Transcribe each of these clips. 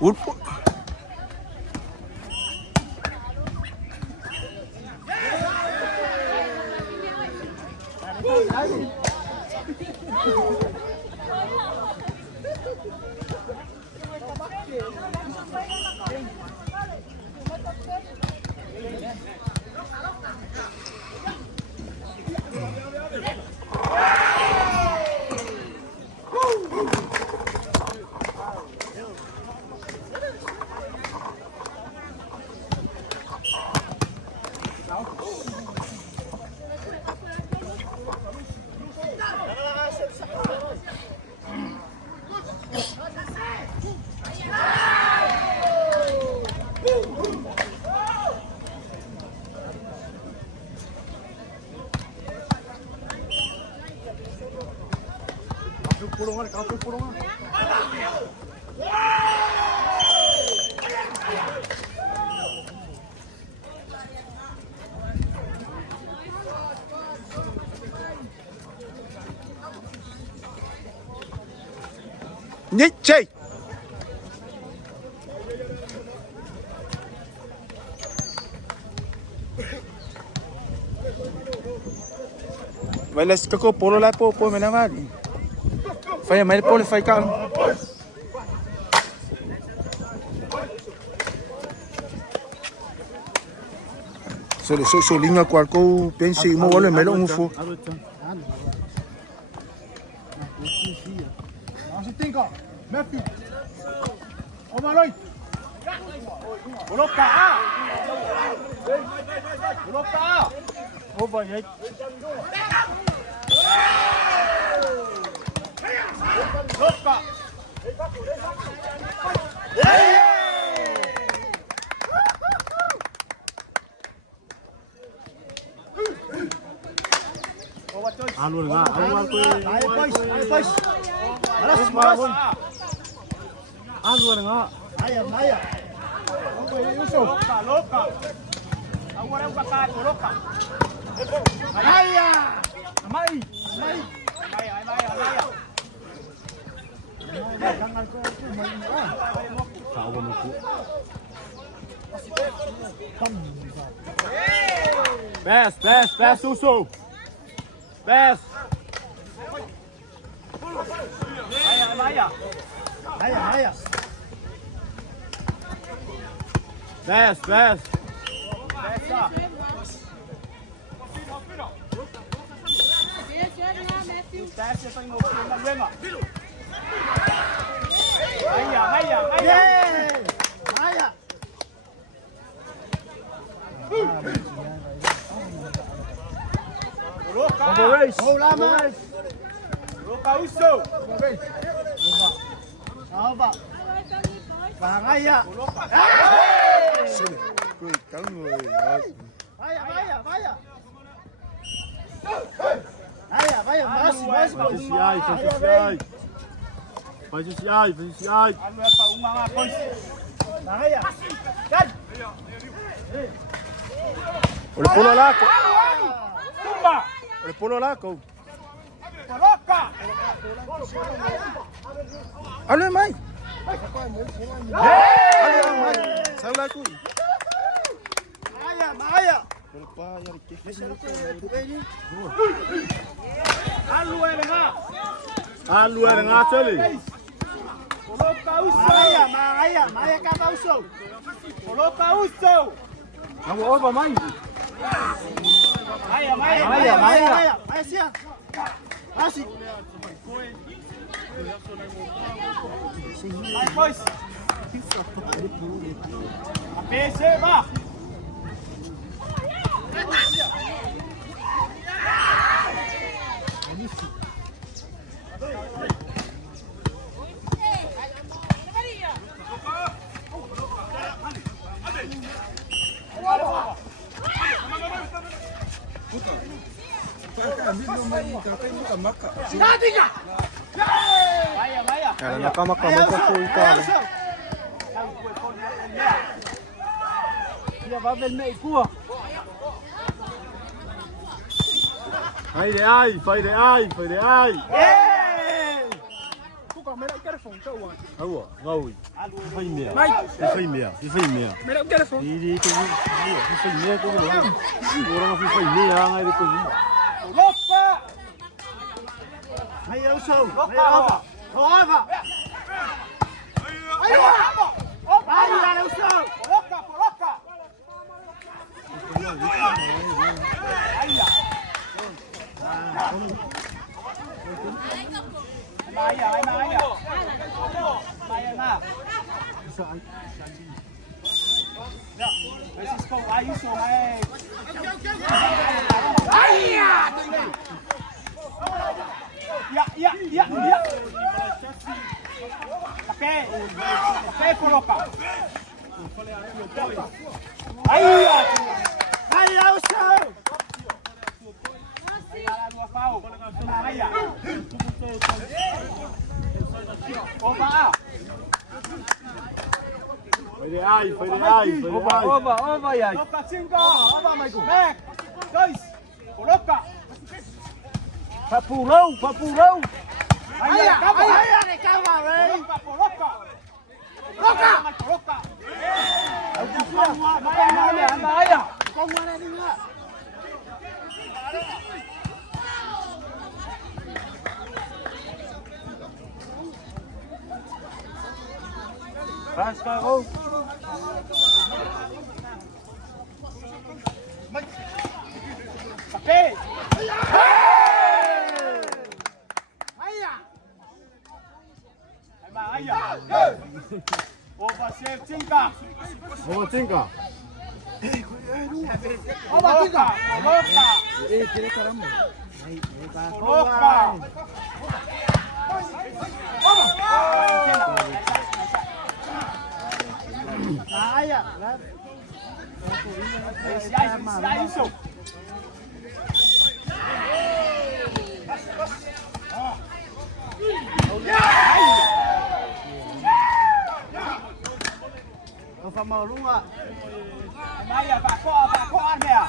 Út. Nhích chơi. Vậy là các cô polo lại po po mình làm gì? Phải mấy polo phải căng. So linha qual cô pensi mo wala mấy lông phu. Messi. Oma loi. Coloca. Coloca. Over aí. Coloca. Anu nga, Aí, pois. Malas. Anu nga. Maya. Louca. Agora é o Kaká, coloca. Maya. Maya. Pass, Suso. Pass. Maya. Pass. Maya. Coloca Uso. Salva. Bahaya. Ui, cắn người. Maya. Maya, Vai justiai. Anu é para uma coisa. Bahaya. Kan. Olha polo lá. Tumba. Olha polo lá, cô. Coloca. Olha mãe. Olha mãe. Sao lại cô? Maya. Anu era nga tele. Coloca Uso. Maya cata Uso. Coloca Uso. Kamu apa main? Maya. Sia. Asik. Vai, pois. A PC, vá. Cara, nakamakamay ka po ito. Vai de ai. pa me quero som teu ah. Hau, ngoi. Fai mea. Mai. Fai mea. Fai mea. Me quero som. Iri ko ni. Fai mea ko ni. Ora ma fai mea ngai ko ni. Lopa. Ai eu sou. Lopa. Ova. Ai, opa. Ai, eu sou. Coloca, coloca. Ai, ya. Mai ya, mai ya. Mai ya. Ya, esse com aí isso é. Ai ya. Ya. Oke, coloca. Ai ya. Ai ya, o show. Ai ya. Opa! Fai de ai, fai de ai. Opa, ai. Coloca 5. Opa, Michael. 2. Coloca. Papurão. Ai, acaba. Coloca. Faz carro. Oke. Ai. Opa, chef 5. Vamos tinka. Opa, 5. Coloca. Coloca. Ai, isso. Không phải màu luôn ạ. Mai à, bà có ăn nè.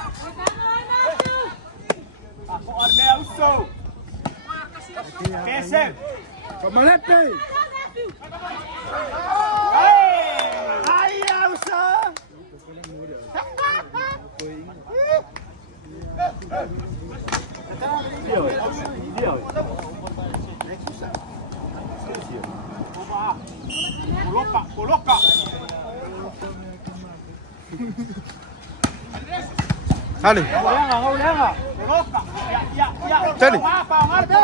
Bà có ăn nè, uso. Kese. Vamos lá, Pei. Ai, uso. Coloca. Sali. Coloca. Ya. Sali. Marco.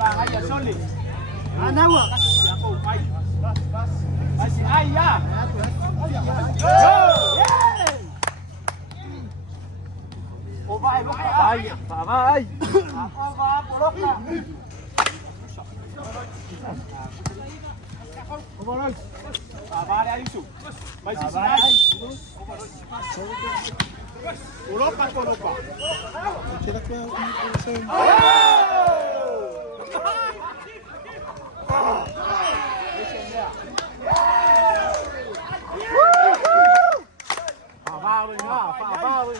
Ai, Soli. Não, ạ. Masih ayah. Vai. Vai. Coloca. Vai, isso. Vai, Coloca. Phá lên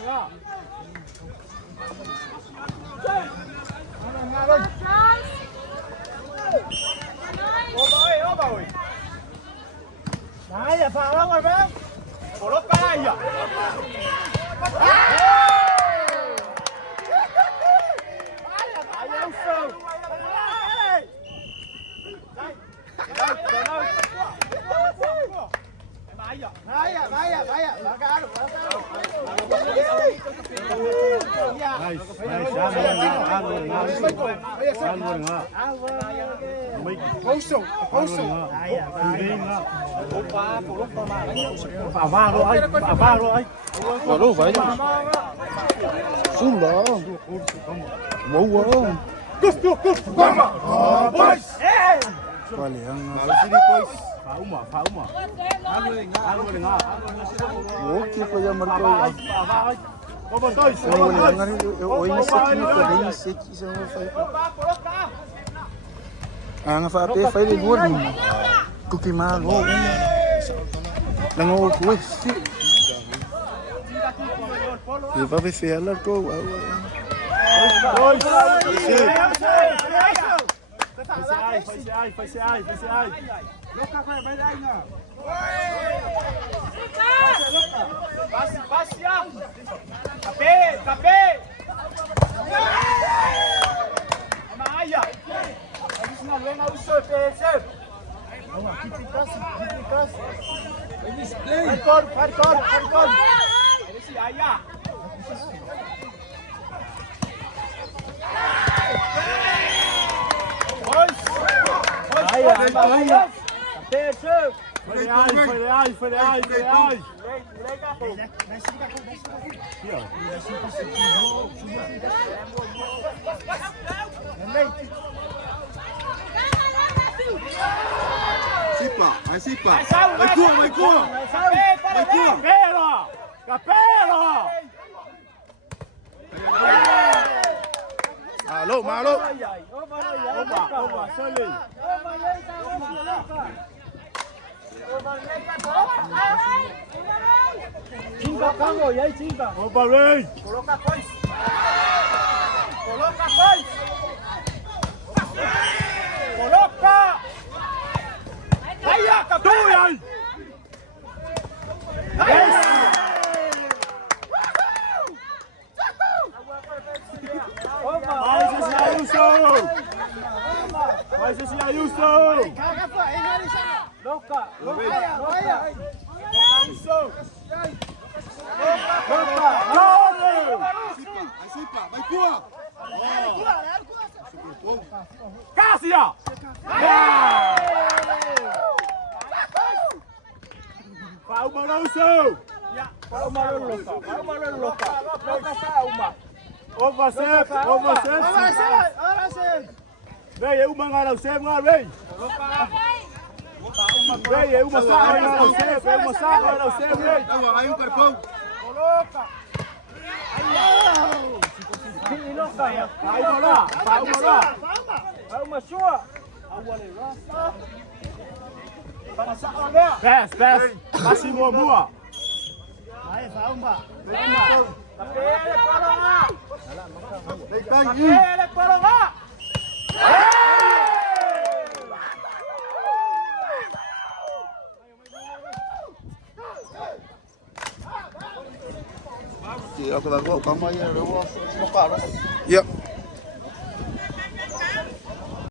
nha. Opa, oi. Đấy, là phá lắm rồi bé. Coloca aí, ó. Waduh, banyak. Sudah. Mau warung. Balik yang Phá uma. oke ko ya mereka. Vamos dois. Kalau yang ini seki ko ini seki sama saya. Ang fape fai le gol. Kuki malo. Lango ko Vai ver feia, let's go. Passe, Capé. Maya. Ayos na, venga, uso, PSF. Hardcore. Ele se aya. PSF. Foi reais. Lega, pô. Sipa. Vai tua. Capelo! Malo. Opa, Soli. Cinca. Opa, vem! Coloca cois. Coloca! Aí, Capé! Vai esse Ailson! Louca! Vai tua! Cássia! Vai uma Ailson! Vai uma louca! Ô você! Vem, uma ngara você, uma vem! Vem, uma saga ngara você, vem! Aí o carpão. Coloca! Vai uma sua! Para sa olha! Pés! Máximo boa! Capele para lá! Deita Capele para lá! Chị ơi, cái đó có mấy đứa nó cả đó. Dạ.